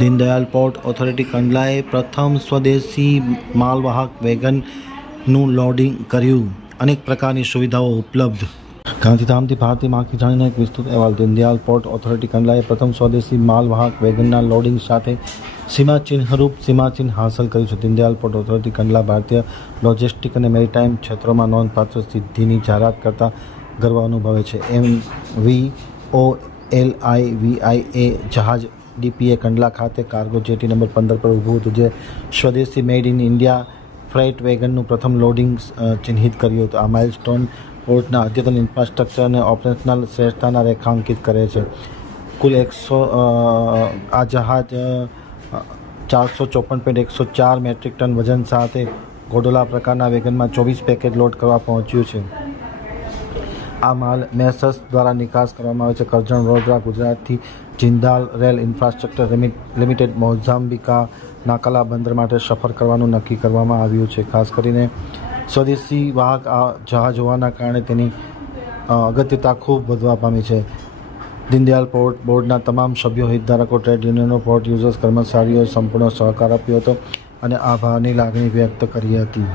Deendayal port authority કંડલાએ પ્રથમ સ્વદેશી માલવાહક વેગનનું લોડિંગ કર્યું. અનેક પ્રકારની સુવિધાઓ ઉપલબ્ધ. ગાંધીધામથી ભારતીય માખી જાણીને એક વિસ્તૃત અહેવાલ. દીનદયાલ પોર્ટ ઓથોરિટી કંડલાએ પ્રથમ સ્વદેશી માલવાહક વેગનના લોડિંગ સાથે સીમાચિહ્નરૂપ સીમાચિહ્ન હાંસલ કર્યું છે. દીનદયાલ પોર્ટ ઓથોરિટી કંડલા ભારતીય લોજિસ્ટિક અને મેરીટાઈમ ક્ષેત્રોમાં નોંધપાત્ર સિદ્ધિની જાહેરાત કરતા ગર્વ અનુભવે છે. એમ વી ઓ એલ આઈ વી આઈ એ જહાજ ડીપીએ કંડલા ખાતે કાર્ગો જેટી નંબર પંદર પર ઊભું હતું, જે સ્વદેશી મેડ ઇન ઇન્ડિયા ફ્રેટ વેગનનું પ્રથમ લોડિંગ ચિહ્નિત કર્યું હતું. આ માઇલસ્ટોન પોર્ટના અદ્યતન ઇન્ફ્રાસ્ટ્રક્ચર અને ઓપરેશનલ શ્રેષ્ઠતાના રેખાંકિત કરે છે. કુલ એકસો આ જહાજ ચારસો ચોપન પોઈન્ટ એકસો ચાર મેટ્રિક ટન વજન સાથે ગોડોલા પ્રકારના વેગનમાં ચોવીસ પેકેટ લોડ કરવા પહોંચ્યું છે. આ માલ મેસર્સ દ્વારા નિકાસ કરવામાં આવે છે. કરજણ, વડોદરા, ગુજરાતથી Jindal rail infrastructure limit, limited મોઝામ્બિકા કલા બંદર માટે સફર કરવાનું નક્કી કરવામાં આવ્યું છે. ખાસ કરીને સ્વદેશી વાહક આ જહાજ હોવાના કારણે તેની અગત્યતા ખૂબ વધવા પામી છે. દીનદયાલ પોર્ટ બોર્ડના તમામ સભ્યો, હિતધારકો, ટ્રેડ યુનિયનો, પોર્ટ યુઝર્સ, કર્મચારીઓએ સંપૂર્ણ સહકાર આપ્યો હતો અને આભારની લાગણી વ્યક્ત કરી હતી.